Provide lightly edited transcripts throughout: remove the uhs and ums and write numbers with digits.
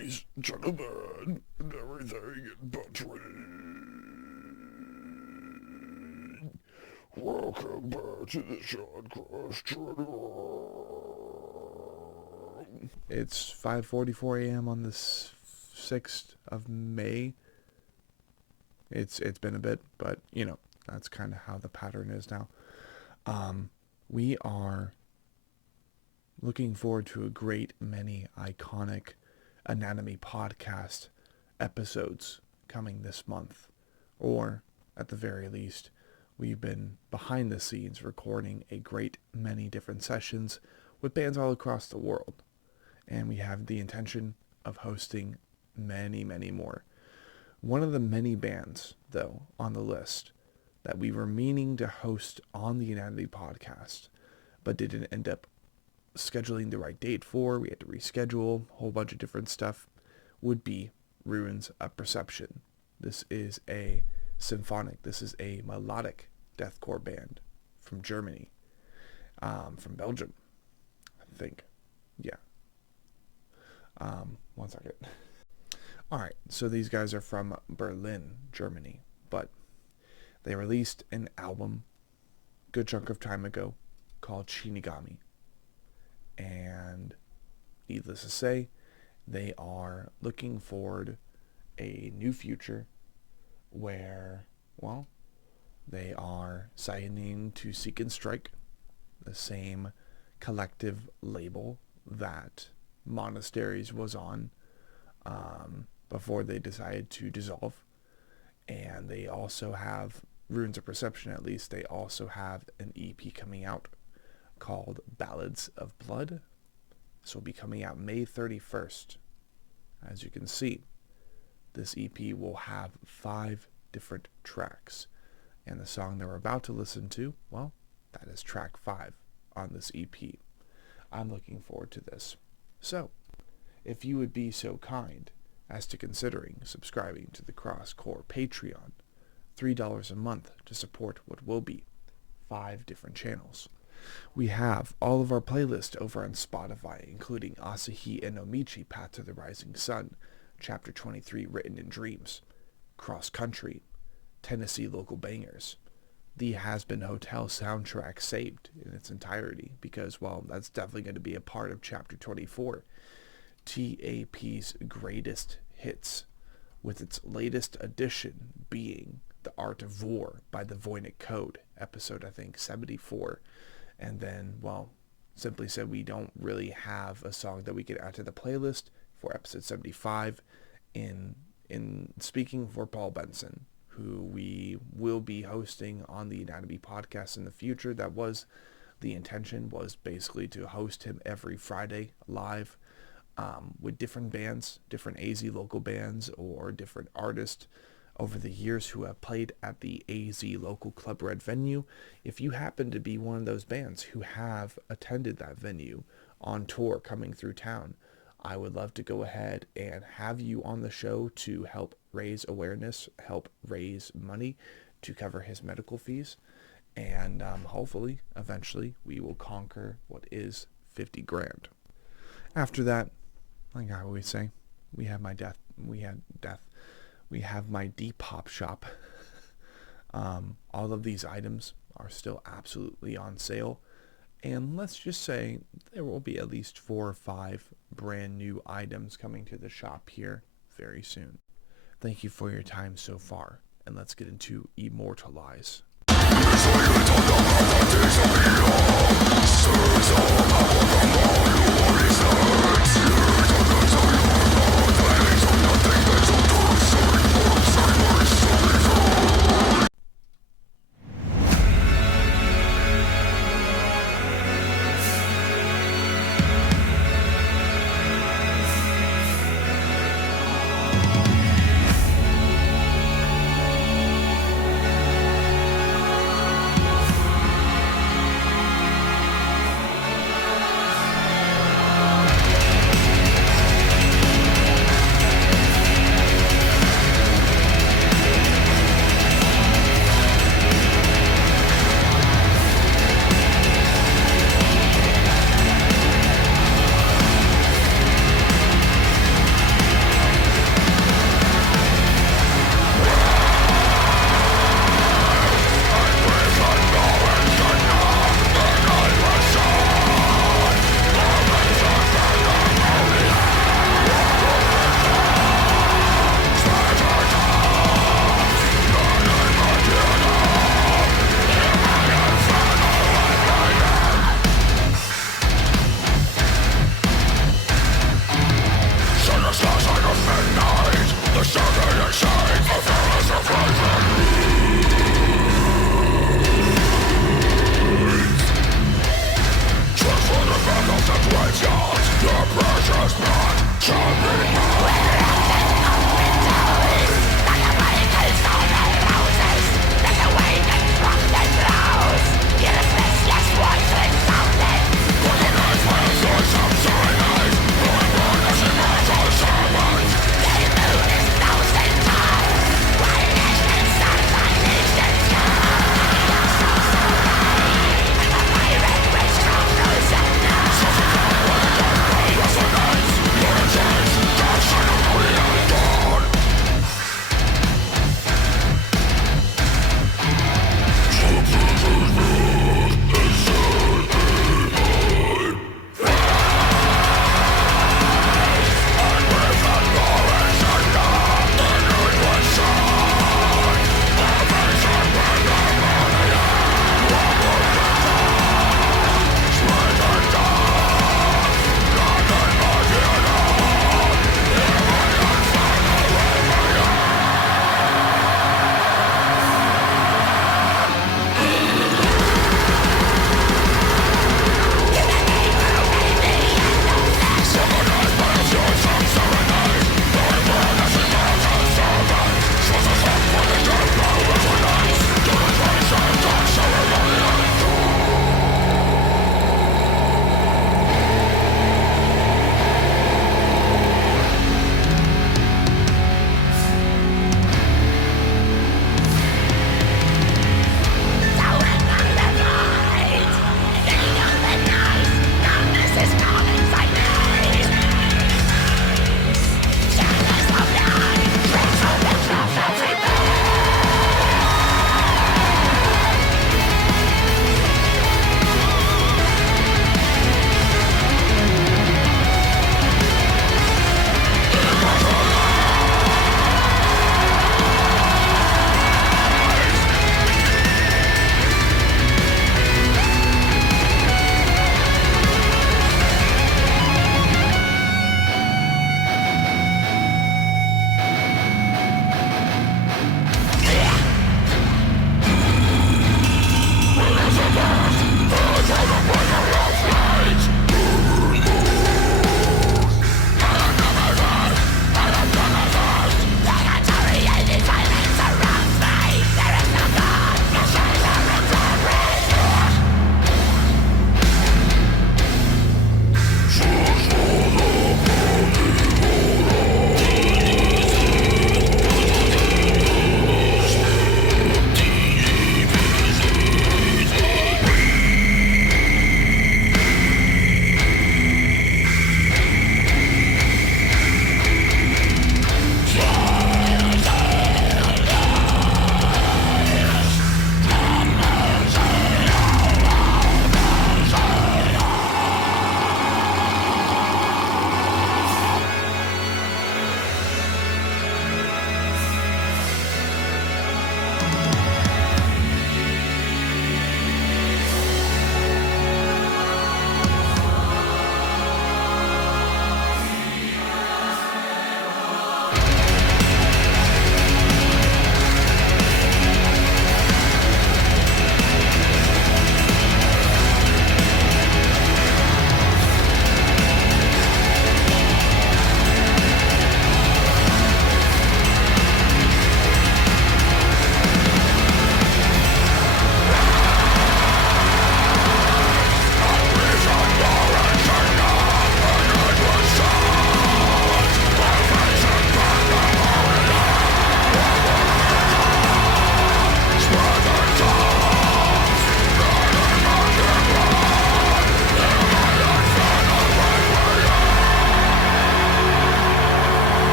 Ladies, gentlemen, and everything in between. Welcome back to the Sean Cross Channel. It's 5:44 a.m. on the 6th of May. It's been a bit, but you know, that's kind of how the pattern is now. We are looking forward to a great many iconic anatomy podcast episodes coming this month, or at the very least, we've been behind the scenes recording a great many different sessions with bands all across the world, and we have the intention of hosting many more. One of the many bands, though, on the list that we were meaning to host on the Anatomy podcast, but didn't end up scheduling the right date for, we had to reschedule, a whole bunch of different stuff, would be Ruins of Perception. This is a symphonic, this is a melodic deathcore band from Germany, from Belgium, I think. Yeah. One second. Alright, so these guys are from Berlin, Germany, but they released an album a good chunk of time ago called Shinigami. And needless to say, they are looking forward a new future where, well, they are signing to Seek and Strike, the same collective label that Monasteries was on before they decided to dissolve. And they also have, Ruins of Perception at least, they also have an EP coming out called Ballads of Blood. This will be coming out May 31st. As you can see, this EP will have 5 different tracks. And the song that we're about to listen to, well, that is track 5 on this EP. I'm looking forward to this. So, if you would be so kind as to considering subscribing to the Crosscore Patreon, $3 a month to support what will be 5 different channels. We have all of our playlists over on Spotify, including Asahi and Nomichi Path to the Rising Sun, Chapter 23 Written in Dreams, Cross Country, Tennessee Local Bangers, the Has Been Hotel soundtrack saved in its entirety, because, well, that's definitely going to be a part of Chapter 24, TAP's greatest hits, with its latest addition being The Art of War by the Voynich Code, episode, I think, 74. And then, well, simply said, we don't really have a song that we could add to the playlist for episode 75 in speaking for Paul Benson, who we will be hosting on the Anatomy podcast in the future. That was the intention, was basically to host him every Friday live with different bands, different AZ local bands, or different artists over the years who have played at the AZ local Club Red venue. If you happen to be one of those bands who have attended that venue on tour coming through town, I would love to go ahead and have you on the show to help raise awareness, help raise money to cover his medical fees, and hopefully, eventually, we will conquer what is 50 grand. After that, like I always say, we have my Depop shop. All of these items are still absolutely on sale, and let's just say there will be at least 4 or 5 brand new items coming to the shop here very soon. Thank you for your time so far, and let's get into Immortalize.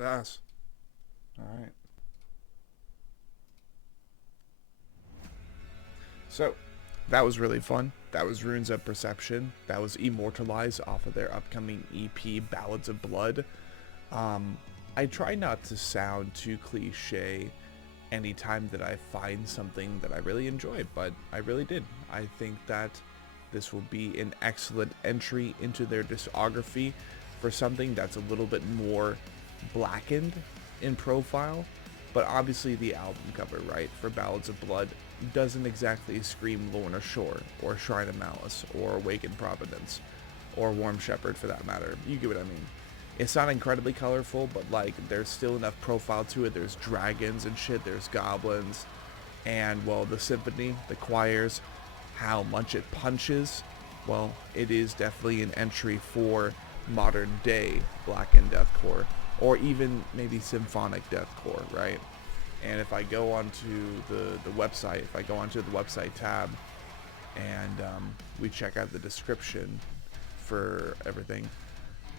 Badass. Alright. So, that was really fun. That was Runes of Perception. That was Immortalize off of their upcoming EP, Ballads of Blood. I try not to sound too cliche anytime that I find something that I really enjoy, but I really did. I think that this will be an excellent entry into their discography for something that's a little bit more blackened in profile, but obviously the album cover, right, for Ballads of Blood doesn't exactly scream Lorna Shore or Shrine of Malice or Awakened Providence or Warm Shepherd for that matter. You get what I mean. It's not incredibly colorful, but like there's still enough profile to it. There's dragons and shit, there's goblins, and well, the symphony, the choirs, how much it punches. Well, it is definitely an entry for modern day blackened deathcore, or even maybe symphonic deathcore, right? And if I go onto the website, if I go onto the website tab and we check out the description for everything,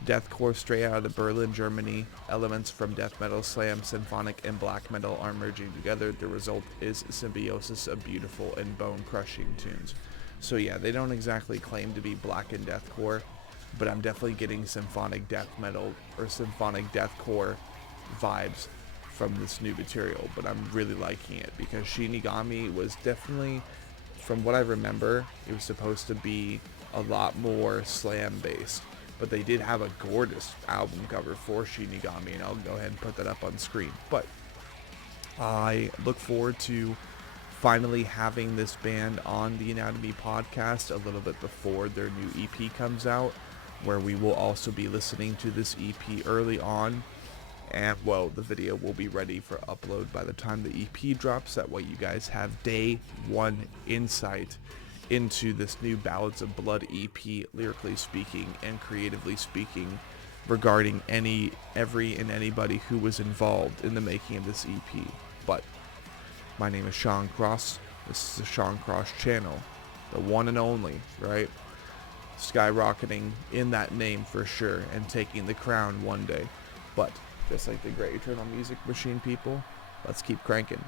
deathcore straight out of Berlin, Germany. Elements from death metal, slam, symphonic, and black metal are merging together. The result is a symbiosis of beautiful and bone-crushing tunes. So yeah, they don't exactly claim to be blackened deathcore, but I'm definitely getting symphonic death metal or symphonic deathcore vibes from this new material, but I'm really liking it because Shinigami was definitely, from what I remember, it was supposed to be a lot more slam based, but they did have a gorgeous album cover for Shinigami, and I'll go ahead and put that up on screen. But I look forward to finally having this band on the Anatomy podcast a little bit before their new EP comes out, where we will also be listening to this EP early on. And well, the video will be ready for upload by the time the EP drops. That way you guys have day one insight into this new Ballads of Blood EP, lyrically speaking and creatively speaking, regarding every and anybody who was involved in the making of this EP. But my name is Sean Cross. This is the Sean Cross channel, the one and only, right? Skyrocketing in that name for sure, and taking the crown one day. But just like the great eternal music machine, people, let's keep cranking.